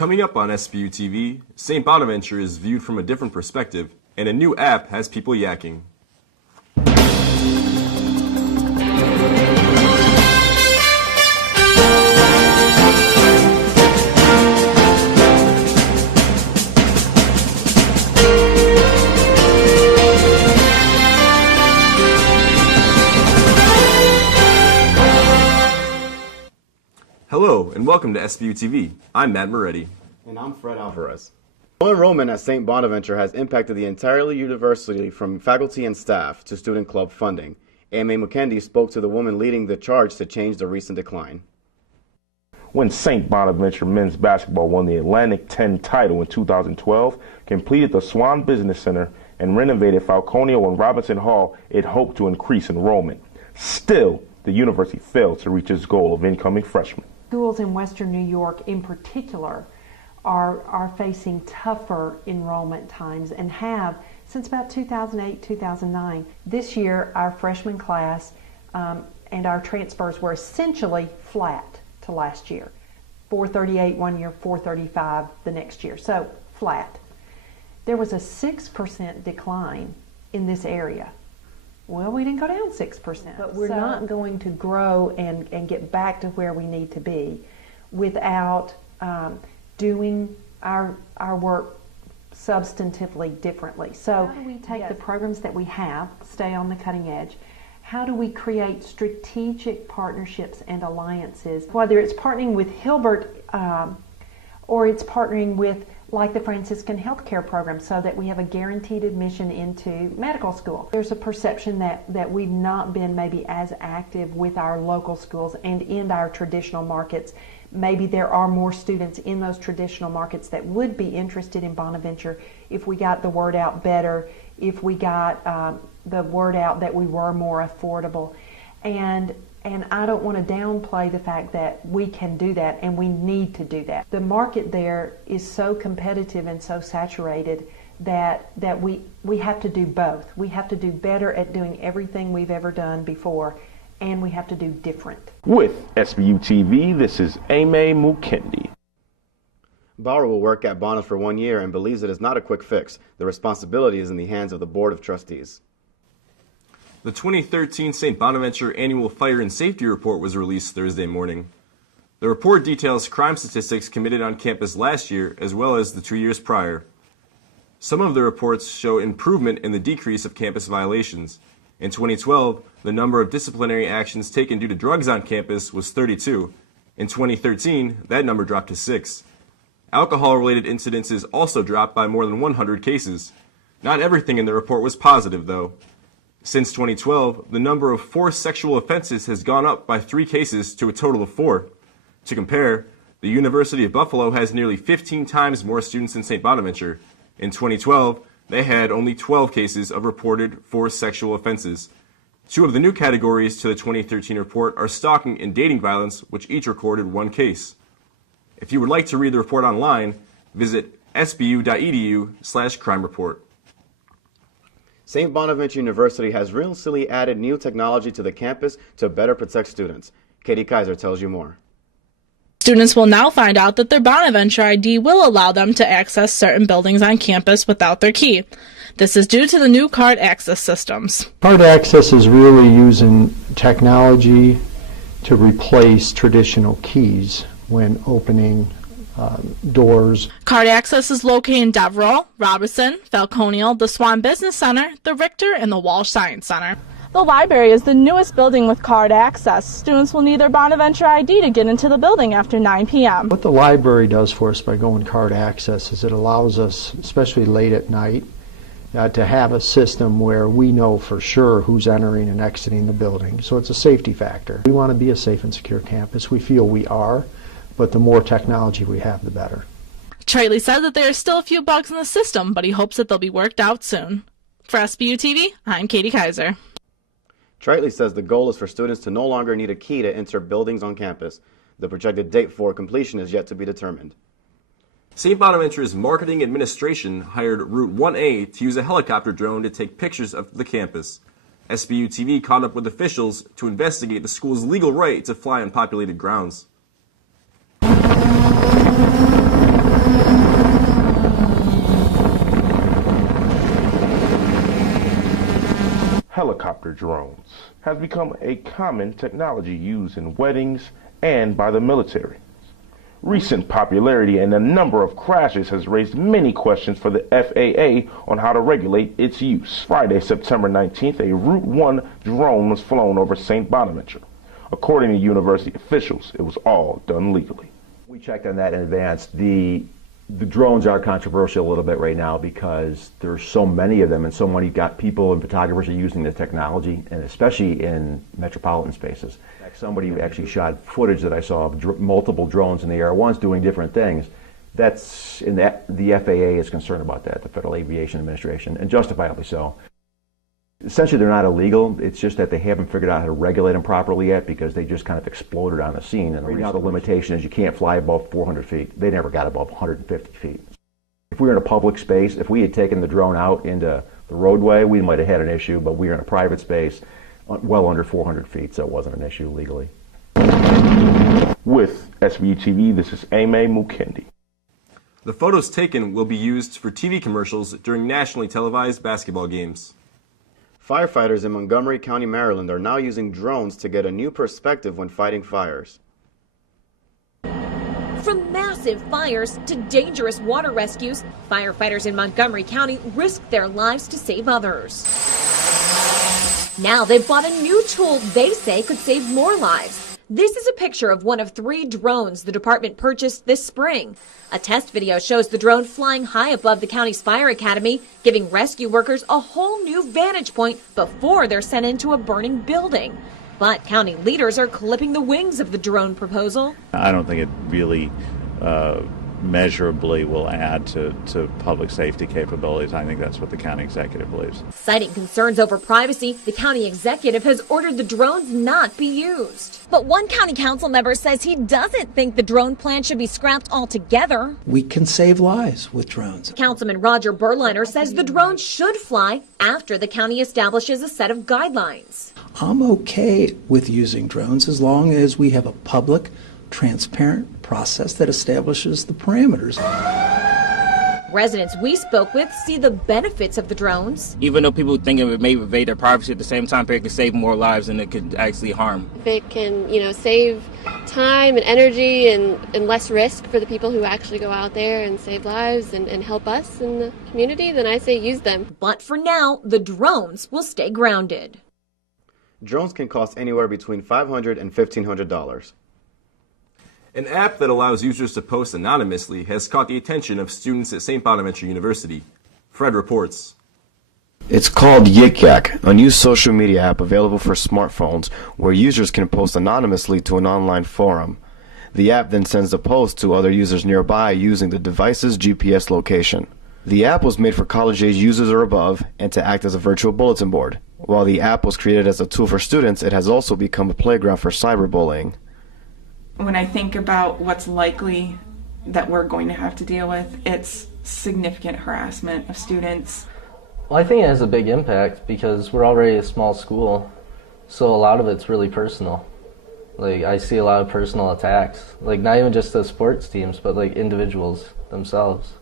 Coming up on SBU TV, St. Bonaventure is viewed from a different perspective, and a new app has people yakking. Hello, and welcome to SBU TV. I'm Matt Moretti. And I'm Fred Alvarez. Low enrollment at St. Bonaventure has impacted the entire university from faculty and staff to student club funding. AMA Mukendi spoke to the woman leading the charge to change the recent decline. When St. Bonaventure men's basketball won the Atlantic 10 title in 2012, completed the Swan Business Center, and renovated Falconio and Robinson Hall, it hoped to increase enrollment. Still, the university failed to reach its goal of incoming freshmen. Schools in Western New York in particular are facing tougher enrollment times and have since about 2008, 2009. This year, our freshman class and our transfers were essentially flat to last year. 438 one year, 435 the next year, so flat. There was a 6% decline in this area. Well, we didn't go down 6%, but we're not going to grow and get back to where we need to be without doing our work substantively differently. So how do we take the programs that we have, stay on the cutting edge? How do we create strategic partnerships and alliances, whether it's partnering with Hilbert or it's partnering with like the Franciscan Healthcare Program, so that we have a guaranteed admission into medical school. There's a perception that we've not been maybe as active with our local schools and in our traditional markets. Maybe there are more students in those traditional markets that would be interested in Bonaventure if we got the word out better, if we got the word out that we were more affordable. And I don't want to downplay the fact that we can do that and we need to do that. The market there is so competitive and so saturated that we have to do both. We have to do better at doing everything we've ever done before, and we have to do different. With SBU TV, this is AMA Mukendi. Bauer will work at Bonas for 1 year and believes it is not a quick fix. The responsibility is in the hands of the Board of Trustees. The 2013 St. Bonaventure Annual Fire and Safety Report was released Thursday morning. The report details crime statistics committed on campus last year as well as the 2 years prior. Some of the reports show improvement in the decrease of campus violations. In 2012, the number of disciplinary actions taken due to drugs on campus was 32. In 2013, that number dropped to 6. Alcohol-related incidences also dropped by more than 100 cases. Not everything in the report was positive, though. Since 2012, the number of forced sexual offenses has gone up by 3 cases to a total of 4. To compare, the University of Buffalo has nearly 15 times more students than St. Bonaventure. In 2012, they had only 12 cases of reported forced sexual offenses. 2 of the new categories to the 2013 report are stalking and dating violence, which each recorded 1 case. If you would like to read the report online, visit sbu.edu/crime report. St. Bonaventure University has recently added new technology to the campus to better protect students. Katie Kaiser tells you more. Students will now find out that their Bonaventure ID will allow them to access certain buildings on campus without their key. This is due to the new card access systems. Card access is really using technology to replace traditional keys when opening doors. Card access is located in Devereux, Robertson, Falconio, the Swan Business Center, the Richter, and the Walsh Science Center. The library is the newest building with card access. Students will need their Bonaventure ID to get into the building after 9 p.m. What the library does for us by going card access is it allows us, especially late at night, to have a system where we know for sure who's entering and exiting the building. So it's a safety factor. We want to be a safe and secure campus. We feel we are, but the more technology we have, the better. Trayley said that there are still a few bugs in the system, but he hopes that they'll be worked out soon. For SBU TV, I'm Katie Kaiser. Trayley says the goal is for students to no longer need a key to enter buildings on campus. The projected date for completion is yet to be determined. St. Bonaventure's marketing administration hired Route 1A to use a helicopter drone to take pictures of the campus. SBU TV caught up with officials to investigate the school's legal right to fly on populated grounds. helicopter drones has become a common technology used in weddings and by the military. Recent popularity and the number of crashes has raised many questions for the FAA on how to regulate its use. Friday, September 19th, a Route 1 drone was flown over St. Bonaventure. According to university officials, it was all done legally. We checked on that in advance. The drones are controversial a little bit right now because there's so many of them and so many people and photographers are using the technology, and especially in metropolitan spaces. Somebody actually shot footage that I saw of multiple drones in the air, one's doing different things. That's in the FAA is concerned about that, the Federal Aviation Administration, and justifiably so. Essentially, they're not illegal. It's just that they haven't figured out how to regulate them properly yet because they just kind of exploded on the scene. And right now, the limitation is you can't fly above 400 feet. They never got above 150 feet. If we were in a public space, if we had taken the drone out into the roadway, we might have had an issue, but we were in a private space well under 400 feet, so it wasn't an issue legally. With SBU TV, this is Ame Mukendi. The photos taken will be used for TV commercials during nationally televised basketball games. Firefighters in Montgomery County, Maryland are now using drones to get a new perspective when fighting fires. From massive fires to dangerous water rescues, firefighters in Montgomery County risk their lives to save others. Now they've bought a new tool they say could save more lives. This is a picture of one of 3 drones the department purchased this spring. A test video shows the drone flying high above the county's fire academy, giving rescue workers a whole new vantage point before they're sent into a burning building. But county leaders are clipping the wings of the drone proposal. I don't think it really measurably will add to public safety capabilities. I think that's what the county executive believes. Citing concerns over privacy, the county executive has ordered the drones not be used. But one county council member says he doesn't think the drone plan should be scrapped altogether. We can save lives with drones. Councilman Roger Berliner says the drones should fly after the county establishes a set of guidelines. I'm okay with using drones as long as we have a public, transparent process that establishes the parameters. Residents we spoke with see the benefits of the drones. Even though people think it may invade their privacy, at the same time, it could save more lives than it could actually harm. If it can, save time and energy and less risk for the people who actually go out there and save lives and help us in the community, then I say use them. But for now, the drones will stay grounded. Drones can cost anywhere between $500 and $1,500. An app that allows users to post anonymously has caught the attention of students at St. Bonaventure University. Fred reports. It's called Yik Yak, a new social media app available for smartphones where users can post anonymously to an online forum. The app then sends the post to other users nearby using the device's GPS location. The app was made for college-age users or above and to act as a virtual bulletin board. While the app was created as a tool for students, it has also become a playground for cyberbullying. When I think about what's likely that we're going to have to deal with, it's significant harassment of students. Well, I think it has a big impact because we're already a small school, so a lot of it's really personal. Like, I see a lot of personal attacks, like not even just the sports teams, but like individuals themselves.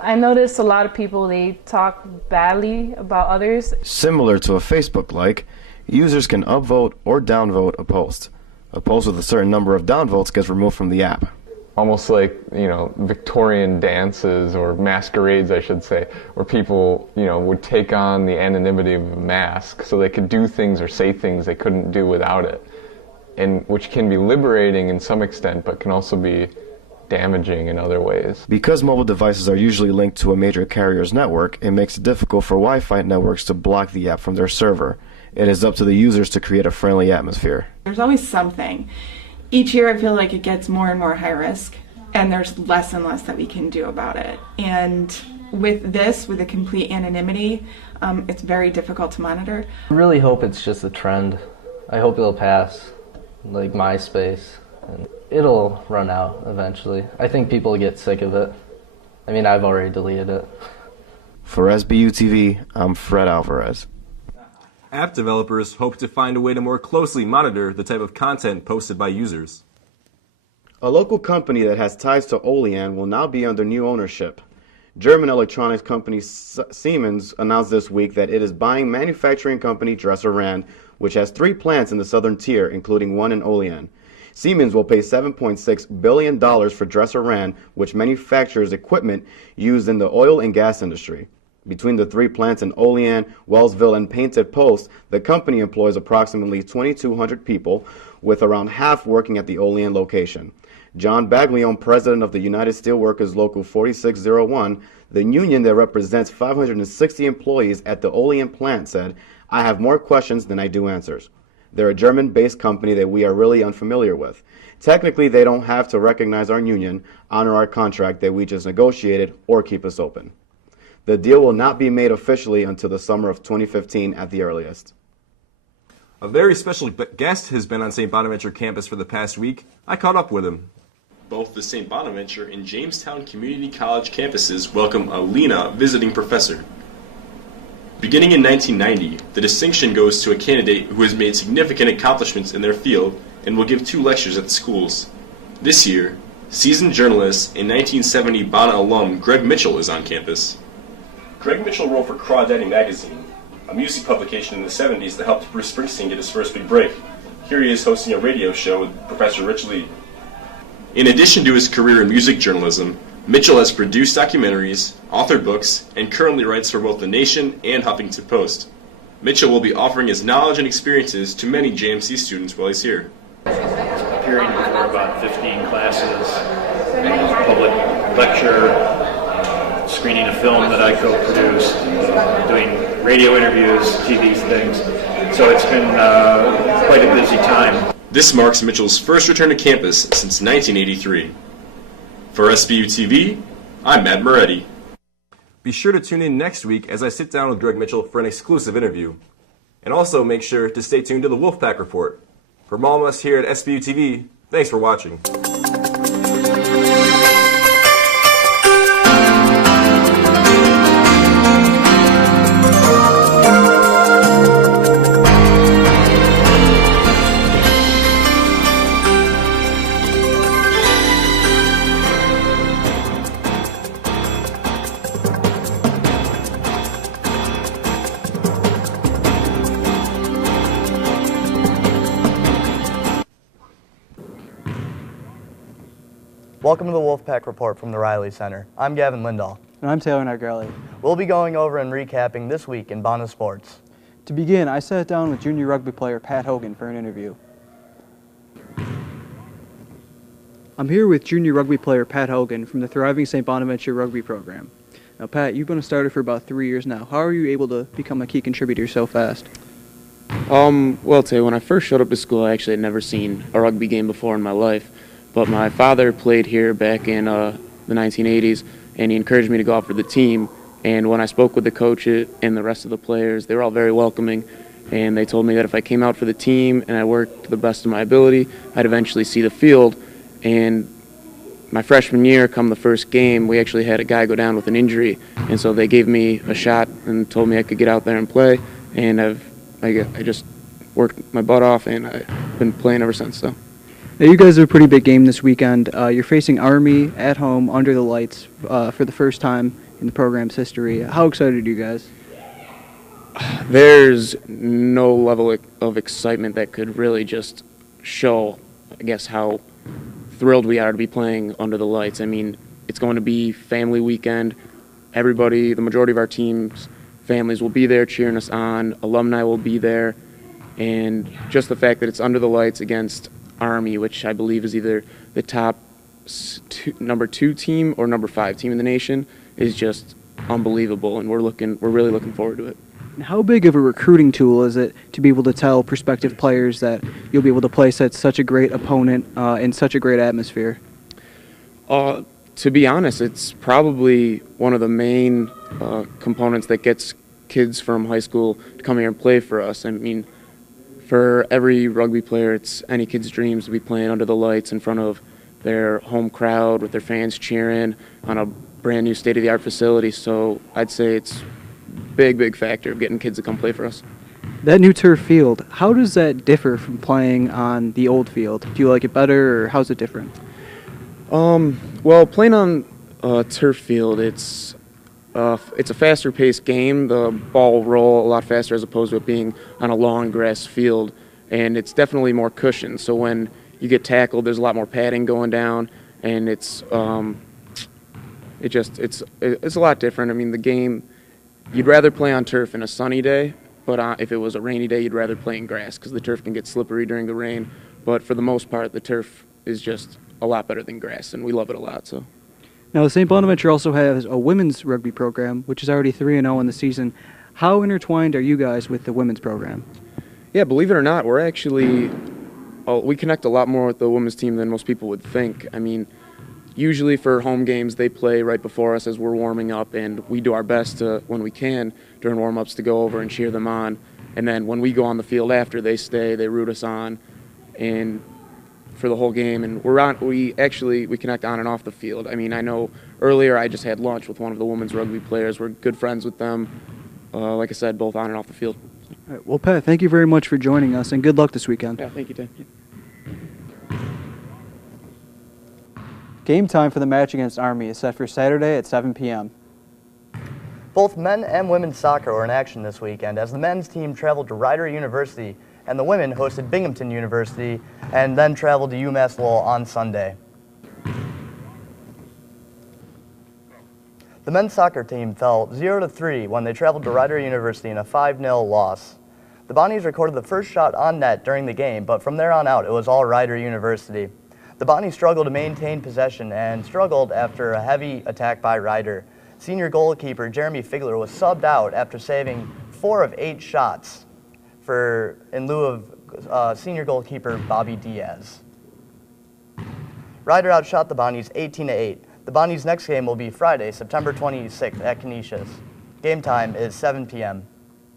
I noticed a lot of people, they talk badly about others. Similar to a Facebook like, users can upvote or downvote a post. A post with a certain number of downvotes gets removed from the app. Almost like, Victorian dances or masquerades, I should say, where people, would take on the anonymity of a mask so they could do things or say things they couldn't do without it. And which can be liberating in some extent, but can also be damaging in other ways. Because mobile devices are usually linked to a major carrier's network, it makes it difficult for Wi-Fi networks to block the app from their server. It is up to the users to create a friendly atmosphere. There's always something. Each year I feel like it gets more and more high risk, and there's less and less that we can do about it. And with the complete anonymity, it's very difficult to monitor. I really hope it's just a trend. I hope it'll pass, like MySpace, and it'll run out eventually. I think people will get sick of it. I mean, I've already deleted it. For SBU TV, I'm Fred Alvarez. App developers hope to find a way to more closely monitor the type of content posted by users. A local company that has ties to Olean will now be under new ownership. German electronics company Siemens announced this week that it is buying manufacturing company Dresser-Rand, which has 3 plants in the southern tier, including one in Olean. Siemens will pay $7.6 billion for Dresser-Rand, which manufactures equipment used in the oil and gas industry. Between the 3 plants in Olean, Wellsville, and Painted Post, the company employs approximately 2,200 people, with around half working at the Olean location. John Baglione, president of the United Steelworkers Local 4601, the union that represents 560 employees at the Olean plant, said, "I have more questions than I do answers. They're a German-based company that we are really unfamiliar with. Technically, they don't have to recognize our union, honor our contract that we just negotiated, or keep us open." The deal will not be made officially until the summer of 2015 at the earliest. A very special guest has been on St. Bonaventure campus for the past week. I caught up with him. Both the St. Bonaventure and Jamestown Community College campuses welcome a Lena visiting professor. Beginning in 1990, the distinction goes to a candidate who has made significant accomplishments in their field and will give 2 lectures at the schools. This year, seasoned journalist and 1970 Bona alum Greg Mitchell is on campus. Greg Mitchell wrote for Crawdaddy magazine, a music publication in the 70s that helped Bruce Springsteen get his first big break. Here he is hosting a radio show with Professor Rich Lee. In addition to his career in music journalism, Mitchell has produced documentaries, authored books, and currently writes for both The Nation and Huffington Post. Mitchell will be offering his knowledge and experiences to many JMC students while he's here. Appearing before about 15 classes, public lecture, screening a film that I co-produced, doing radio interviews, TV things. So it's been quite a busy time. This marks Mitchell's first return to campus since 1983. For SBU TV, I'm Matt Moretti. Be sure to tune in next week as I sit down with Greg Mitchell for an exclusive interview. And also make sure to stay tuned to the Wolfpack Report. From all of us here at SBU TV, thanks for watching. Welcome to the Wolfpack Report from the Riley Center. I'm Gavin Lindahl. And I'm Taylor Nigrelli. We'll be going over and recapping this week in Bona sports. To begin, I sat down with junior rugby player Pat Hogan for an interview. I'm here with junior rugby player Pat Hogan from the thriving St. Bonaventure rugby program. Now, Pat, you've been a starter for about 3 years now. How are you able to become a key contributor so fast? Well, Tay, when I first showed up to school, I actually had never seen a rugby game before in my life. But my father played here back in the 1980s, and he encouraged me to go out for the team. And when I spoke with the coach and the rest of the players, they were all very welcoming. And they told me that if I came out for the team and I worked to the best of my ability, I'd eventually see the field. And my freshman year, come the first game, we actually had a guy go down with an injury. And so they gave me a shot and told me I could get out there and play. And I just worked my butt off, and I've been playing ever since. So. Now, you guys have a pretty big game this weekend. You're facing Army at home under the lights for the first time in the program's history. How excited are you guys? There's no level of excitement that could really just show, I guess, how thrilled we are to be playing under the lights. I mean, it's going to be family weekend. Everybody, the majority of our team's families will be there cheering us on. Alumni will be there. And just the fact that it's under the lights against Army, which I believe is either the top number 2 team or number 5 team in the nation, is just unbelievable, and we're really looking forward to it. And how big of a recruiting tool is it to be able to tell prospective players that you'll be able to play such a great opponent in such a great atmosphere? To be honest, it's probably one of the main components that gets kids from high school to come here and play for us. I mean, for every rugby player, it's any kid's dreams to be playing under the lights in front of their home crowd with their fans cheering on a brand new state-of-the-art facility. So I'd say it's a big factor of getting kids to come play for us. That new turf field, how does that differ from playing on the old field? Do you like it better, or how's it different? Well, playing on a turf field, it's it's a faster paced game. The ball will roll a lot faster as opposed to it being on a long grass field, and it's definitely more cushioned. So when you get tackled, there's a lot more padding going down, and it's a lot different. I mean, the game, you'd rather play on turf in a sunny day, but if it was a rainy day, you'd rather play in grass because the turf can get slippery during the rain. But for the most part, the turf is just a lot better than grass, and we love it a lot. So. Now, St. Bonaventure also has a women's rugby program, which is already 3-0 in the season. How intertwined are you guys with the women's program? Yeah, believe it or not, we're actually we connect a lot more with the women's team than most people would think. I mean, usually for home games, they play right before us as we're warming up, and we do our best to, when we can during warm-ups, to go over and cheer them on. And then when we go on the field after, they stay, they root us on, and for the whole game, and we connect on and off the field. I mean, I know earlier I just had lunch with one of the women's rugby players. We're good friends with them. Like I said, both on and off the field. All right, well, Pat, thank you very much for joining us, and good luck this weekend. Yeah, thank you, Tim. Game time for the match against Army is set for Saturday at 7 p.m. Both men and women's soccer were in action this weekend as the men's team traveled to Rider University and the women hosted Binghamton University and then traveled to U-Mass Lowell on Sunday. The men's soccer team fell 0-3 when they traveled to Rider University in a 5-0 loss. The Bonnies recorded the first shot on net during the game, but from there on out it was all Rider University. The Bonnies struggled to maintain possession and struggled after a heavy attack by Rider. Senior goalkeeper Jeremy Figler was subbed out after saving 4 of 8 shots in lieu of senior goalkeeper Bobby Diaz. Rider outshot the Bonnies 18-8. The Bonnies' next game will be Friday, September 26th at Canisius. Game time is 7 p.m.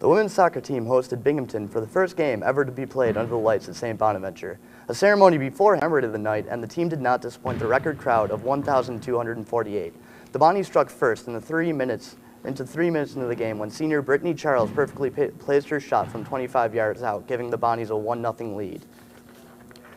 The women's soccer team hosted Binghamton for the first game ever to be played under the lights at St. Bonaventure. A ceremony beforehand commemorated the night, and the team did not disappoint the record crowd of 1,248. The Bonnies struck first into 3 minutes into the game when senior Brittany Charles perfectly placed her shot from 25 yards out, giving the Bonnies a 1-0 lead.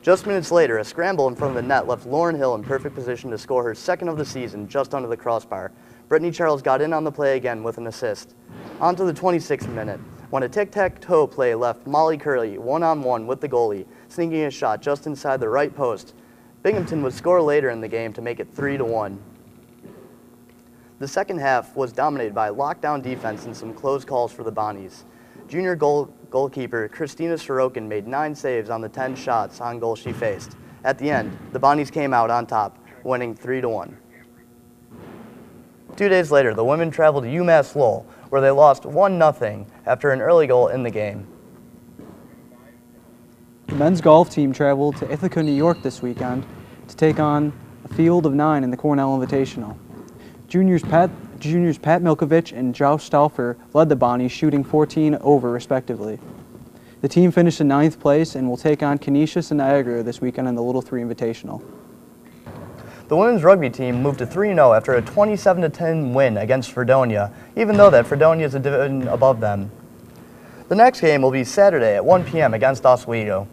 Just minutes later, a scramble in front of the net left Lauren Hill in perfect position to score her second of the season just under the crossbar. Brittany Charles got in on the play again with an assist. On to the 26th minute, when a tic-tac-toe play left Molly Curley one-on-one with the goalie, sneaking a shot just inside the right post. Binghamton would score later in the game to make it 3-1. The second half was dominated by lockdown defense and some close calls for the Bonnies. Junior goalkeeper Christina Sorokin made 9 saves on the 10 shots on goal she faced. At the end, the Bonnies came out on top, winning 3-1. 2 days later, the women traveled to U-Mass Lowell, where they lost 1-0 after an early goal in the game. The men's golf team traveled to Ithaca, New York this weekend to take on a field of 9 in the Cornell Invitational. Juniors Pat Milkovich and Josh Stauffer led the Bonnies, shooting 14 over respectively. The team finished in 9th place and will take on Canisius and Niagara this weekend in the Little 3 Invitational. The women's rugby team moved to 3-0 after a 27-10 win against Fredonia, even though that Fredonia is a division above them. The next game will be Saturday at 1 p.m. against Oswego.